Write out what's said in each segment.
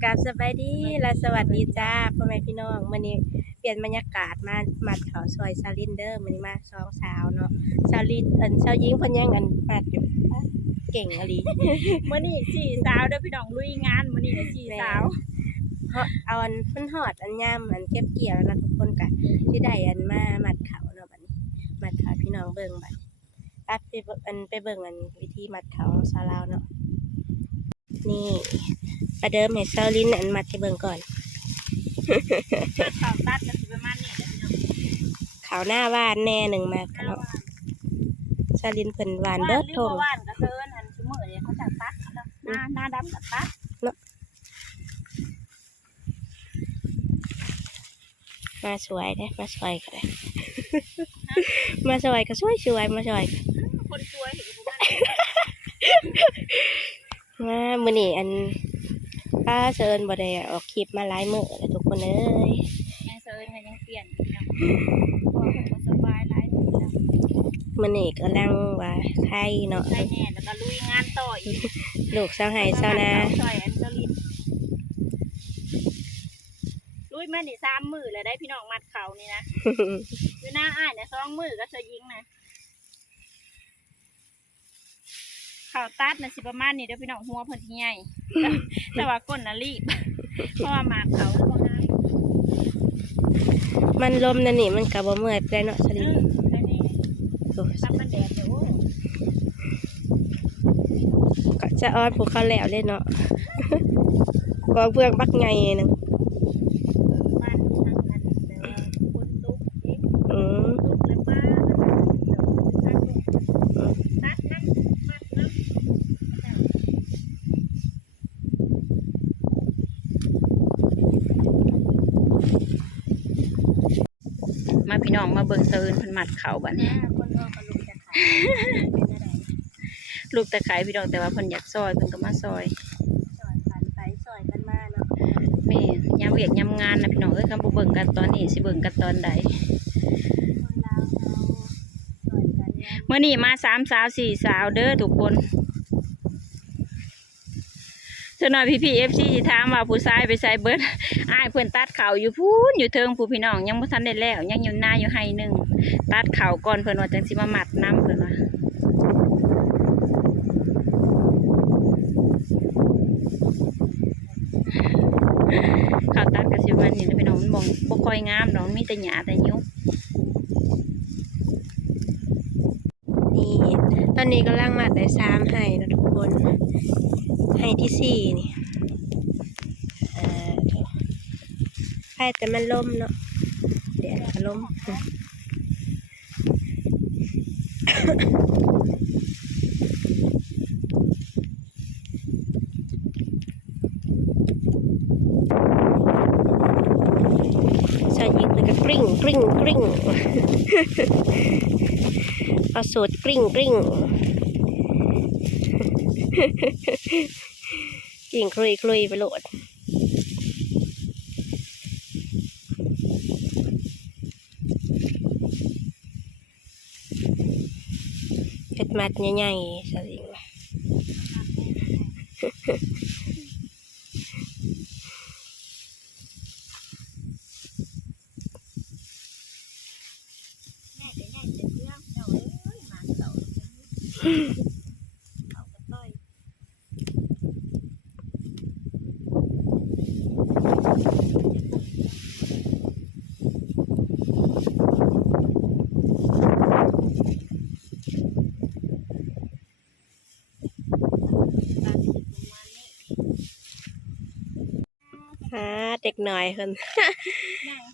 กับสบายดีและสวัสดีจ้าพ่อแม่พี่น้องมื้อนี้เปลี่ยนบรรยากาศมามัดเขาซอยซาลินเด้อมื้อนี้มาสองสาวเนาะซาลินสาวหญิงเพิ่นยังมัดอยู่เก่งอะลี มื้อนี้สี่สาวเด้อพี่น้องลุยงานมื้อนี้สี่สาวเพราะเอามันฮอดยามเก็บเกี่ยวแล้วนะทุกคนก็สิได้มามัดเขาเนาะบัดนี้มัดเขาพี่น้องเบิ่งบัดตัดไปไปเบิ่งวิธีมัดเขาซาลาวเนาะนี่ประเดิมให้ซาลินมัดให้เบิ่งก่อน ข้าวตัดกันสิประมาณนี้แหละพี่น้อง ขาวหน้าว่านแน่หนึ่งมากกันเนาะซาลินเพิ่นหวานเบิดทง ว่านก็เซินอันซุมื้อนี้เขาจะตัดเนาะหน้าดำก็ตัดเนาะมาสวยได้มาสวยก็ได้ มาสวยก็สวยมาสวย คนสวยเห็นบ่ มามื้อนี้ป้าเซินบ่ได้ออกคลิปมาหลายมื้อแล้วทุกคนเอ้ย ยังเซินยังเปลี่ยนพี่น้องพอเพิ่นบ่สบายหลายมื้อแล้ว มื้อนี้กำลังว่าไข่เนาะ ได้แน่แล้วก็ลุยงานต่ออีก ลูกสาวไห้สาวนา ซอยอันเซลินลุยมานี่3มื้อแล้วได้พี่น้องมัดเขานี่นะอยู่หน้าอ้ายน่ะ2มื้อก็เสยิงนะข้าวตัดน่ะสิประมาณนี้เด้อพี่น้องหัวเพิ่นสิใหญ่ แต่ว่าก้นน่ะรีบ เพราะว่าหมากเขาบ่งาม มันลมนั่นนี่มันก็บ่เมื่อยปานใดเนาะซาลิน อันนี้ โอ้ ตับมันแดดเด้อโอ้ ก็จะอ้อนผู้เขาแล้วเลยเนาะ กองเพื่องบักใหญ่นึง บ้านทางนั้นแต่ว่าคนตุกเอ๊ะ อืม ตุกแล้วป้าตัดตัดนั่นมัดนั่นมาพี่น้องมาเบิ่งเซินเพิ่นมัดเขาบัดนี้ คนรอกับลูกจะขาย ลูกตะไคร้พี่น้องแต่ว่าเพิ่นอยากซอยเพิ่นก็มาซอย ซอยกันไปซอยกันมาเนาะ แม่ยามเวียกยามงานนะพี่น้องเอ้ยคำบ่เบิ่งกันตอนนี้สิเบิ่งกันตอนใด คนลาวเราซอยกันเนี่ย เมื่อนี้มา3 สาว 4 สาวเด้อทุกคนเจ้าหน่อยพี่ FC สิถามว่าผู้ชายไปใส่เบิด อ้ายเพิ่นตัดเขาอยู่พู้นอยู่เทิงผู้พี่น้องยังบ่ทันได้แล้วยังอยู่หน้าอยู่ไห้หนึงตัดเขาก่อนเพิ่นว่าจังสิมามัดน้ำเพิ่นว่าเขาตัดก็สิว่านี่นะพี่น้องมันบ่ค่อยงามดอกมีแต่หญ้าแต่ยุง นี่ตอนนี้กำลังมัดได้3ไห้เนาะทุกคนไห้ที่4นี่ไห้แต่มันล่มเนาะเดี๋ยวก็ล่มชายหญิงมันก็กริ้งเอาสูตรกริ้งกริ้งคลุยไปโหลดเผ็ดมัดใหญ่ๆสลิงเด็กหน่อยคน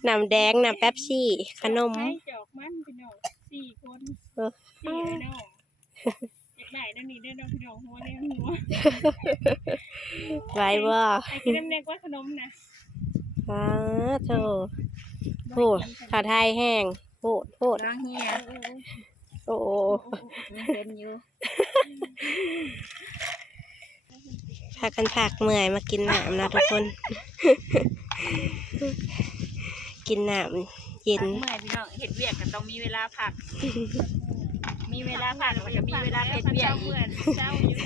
น้ำแดงน้ำแป๊บซี่ขนม จอกมันพี่น้อง4 คน4น้องอยากได้นั่นนี่ได้น้องพี่น้องหัวเนี่ยหัว ไว้บ่ ไอ้กินน้ำแดงว่าขนมนะ โธ่โหข้าวไทยแห้งโหด น้องเฮีย โอ้ เป็นอยู่ พากันผักเมื่อยมากินน้ำนะทุกคน กินน้ำเย็น เมื่อยพี่น้องเห็ดเวียกก็ต้องมีเวลาพัก มีเวลาพักก็จะมีเวลาเห็ดเวียกอีกเจ้าอยู่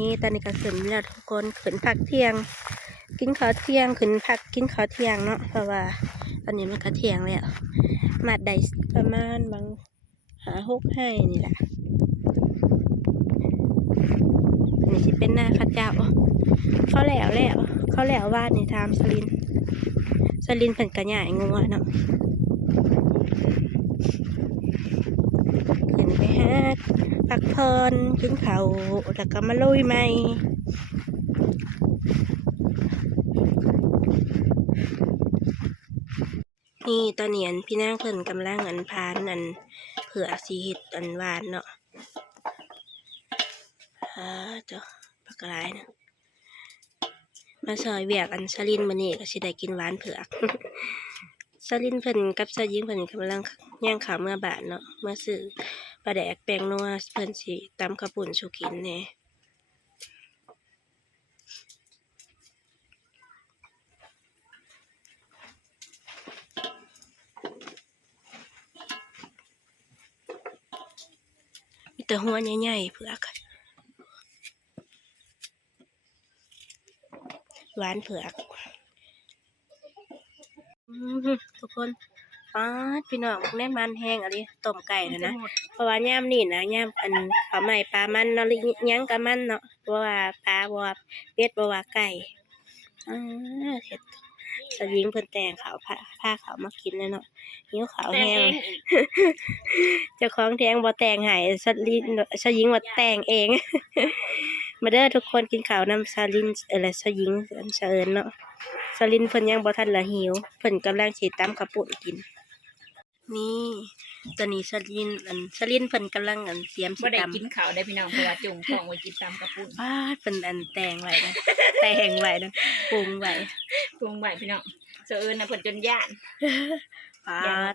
นี่ตอนนี้ก็ขึ้นแล้วทุกคนขึ้นพักเที่ยง กินข้าวเที่ยงขึ้นพักกินข้าวเที่ยงเนาะเพราะว่าตอนนี้มันก็เที่ยงแล้วมาได้ประมาณบาง5-6ให้นี่แหละอันนี้สิเป็นหน้าข้าเจ้าเขาแล้วว่านี่ทามสลินเพิ่นก็ใหญ่งัวเนาะขึ้นไปหาพักผ่อนกินข้าวแล้วก็มาลุยใหม่นี่ตอนนี้พี่นางเพิ่นกำลังพานเผื่อสิเฮ็ดหวานเนาะเจ้าปากกระไรนะมาซอยเวียกสลินมื้อนี้ก็สิได้กินหวานเผือกสลินเพิ่นกับสยิงเพิ่นกำลังย่างข้าวเมื่อบ้านเนาะเมื่อซื้อปลาแดกแป้งนัวเพิ่นสิตำข้าวปุ้นสุกินแหน่มีแต่หัวใหญ่ๆเผือกหวานเผือกทุกคนพี่น้องแน่มันแห้งอะไรต้มไก่นะเพราะว่าย่ามนี่นะย่ามข้าวใหม่ปลามันเนาะยั้งกับมันเนาะเพราะว่าปลาบัวเป็ดบัวไก่เห็ดสยิงเพิ่นแต่งเขาผ้าเขามากินเนาะหิวเขาแห้งเจ้าของแทงบ่แต่งให้สยิงว่าแต่งเอง มาเด้อทุกคนกินข้าวน้ำสลินสยิงเชิญเนาะสลินเพิ่นยังบ่ทันละหิวเพิ่นกำลังสิตำข้าวปุ้นกินนี่ตอนนี้สลินเพิ่นกำลังเตรียมสิ บ่ได้ ตำ กินข้าวได้พี่น้องเพราะว่าจุ่มของไว้กินตำกระปุ้น เพิ่นแต่งไว้นะแต่งไว้นะปรุงไว้ ปรุงไว้พี่น้องเสะเอิญนะเพิ่นจนย่าน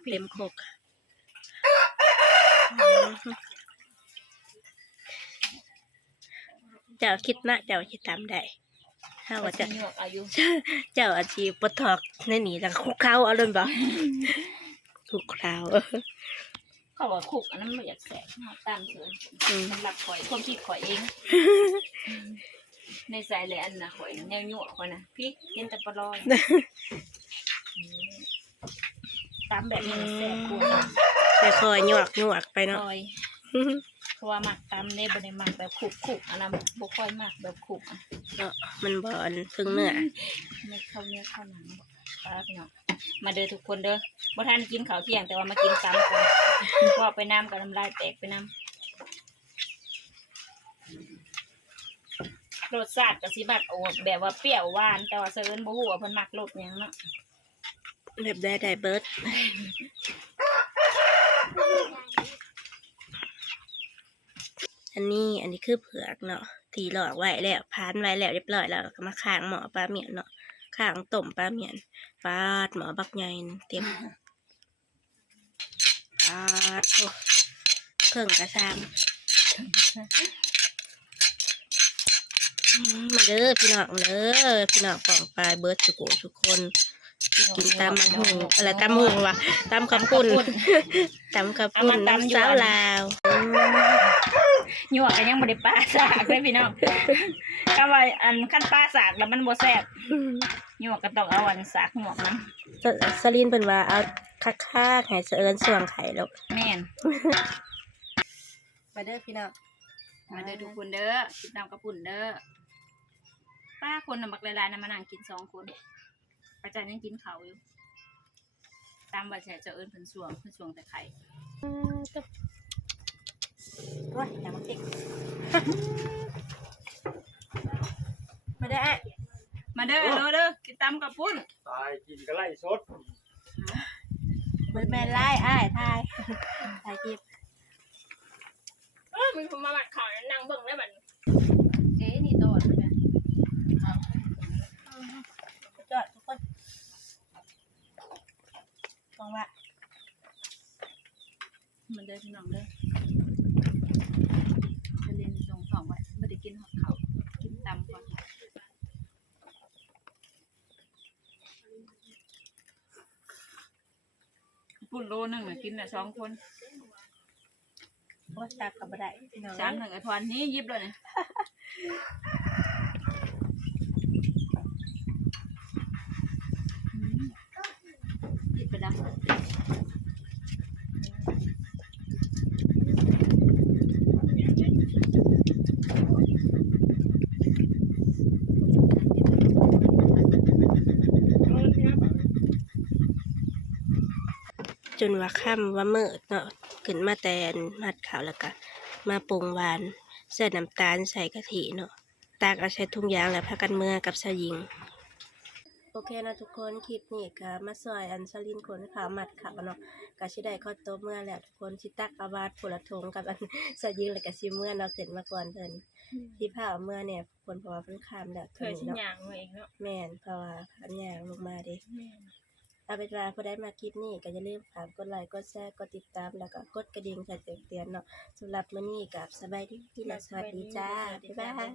เต็มครกเจ้าคิดนะเจ้าคิดตามได้ถ้าว่าจะ หยวกอายุ เจ้าอาชีพปลดถอกในนี่แล้วคุกเข้าเอาเลยบ่คุกเข้า เขาบอกคุกอันนั้นไม่อยากแสบตามเถินสำหรับข่อยความคิดข่อยเอง ในใจเลยอันน่ะข่อยแนวหยวกข่อยนะพี่เห็นแต่ปลอยตามแบบนี้แสบกว่า แต่คอยหยวกไป ป เนาะ ลอยเพราะว่าหมักตามเนี่ยบ่ได้หมักแบบคุกอันนั้นบ่ค่อยหมักแบบคุก เนาะมันบ่ถึงเนื้อ ไม่เข้าเนื้อเข้าหนังบอกป้าพี่น้องมาเด้อทุกคนเด้อบ่ทันกินข้าวเที่ยงแต่ว่ามากินตำก่อนเพราะไปน้ำกับน้ำลายแตกไปน้ำรสชาติก็สิแบบโอ้แบบว่าเปรี้ยวหวานแต่ว่าเซิร์นบ่ฮู้ว่าเพิ่นมักรสหยังเนาะ แบบได้เบิดอันนี้คือเผือกเนาะตีหลอกไว้แล้วพานไว้แล้วเรียบร้อยแล้วก็มาข้างหม้อปลาเมียนเนาะข้างต้มปลาเมียนปาดหม้อบักใหญ่เต็มปาดโอ้เครื่องกระซามมาเด้อพี่น้องเด้อพี่น้องป่องปลายเบิร์ดสุโขทุกคนกินตำมันหูอะไรตำหูวะตำข้าวปุ้นตำข้าวปุ้นน้ำสาวลาว หยวกก็ยังบ่ได้ปลาสากเลยพี่น้องก็ว่าอันคั้นปลาสากแล้วมันบ่แซ่บหยวกก็ต้องเอาอันสากหมวกนะ สลินเป็นว่าเอาค่าไข่เอิญส่วงไข่แล้ว แม่น มาเด้อพี่น้อง มาเด้อทุกคนเด้อกินตำกระปุ่นเด้อป้าคนน่ะบักหลายๆน่ะมานั่งกิน2 คนประจันยังกินข้าวอยู่ตามว่าแช่จะเอิ้นเพิ่นสวงแต่ไข่ ว้ายอย่ามาเก็กมาได้ มาเด้อเด้อกินตำกระปุ่น ตายกินก็ไล่สด มันแม่ไล่อ้ายทายคลิป มีคนมาบัดข่าวนั่งเบิ่งได้บัดเจ๊นี่โดดเลย จอดทุกคนมองว่า มันเด้อพี่น้องเด้อจะเรียนส่งสองไว้ไม่ได้กินหอดเขากินตำก่อนปุ่นโลนึงน่ะกินน่ะ2 คน ว่าตากับบัไดพี่น้อง 3 1ไอ้ทวนนี้ยิบเลยเนี่ย ผิดไปแล้ว จนว่าค่ำว่ามืดเนาะขึ้นมาแต่มัดขาวแล้วก็มาปรุงหวานใส่น้ำตาลใส่กะทิเนาะตากเอาใส่ถุงยางแล้วพากันเมื่อกับสาวหญิงโอเคนะทุกคนคลิปนี้ก็มาซอยอันสลินขนขาวมัดขาวเนาะก็สิได้ข้าวต้มเมื่อแล้วทุกคนสิตักเอาบาดผละทงกับอันสาวหญิงแล้วก็สิเมื่อเนาะขึ้นมาก่อนเพิ่นที่พาเอาเมื่อเนี่ยคนเพราะว่าเพิ่นข้ามแล้ว เคยชิ้น เนาะ อย่างมาเองเนาะ แม่นเพราะว่าพันยางลงมาเด้เอาเป็นว่าผู้ใดมาคลิปนี้ก็อย่าลืมฝากกดไลค์กดแชร์กดติดตามแล้วก็กดกระดิ่งแจ้งเตือนเนาะสำหรับมื้อนี้ก็สบายดีและสวัสดีจ้าบ๊ายบาย